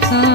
time.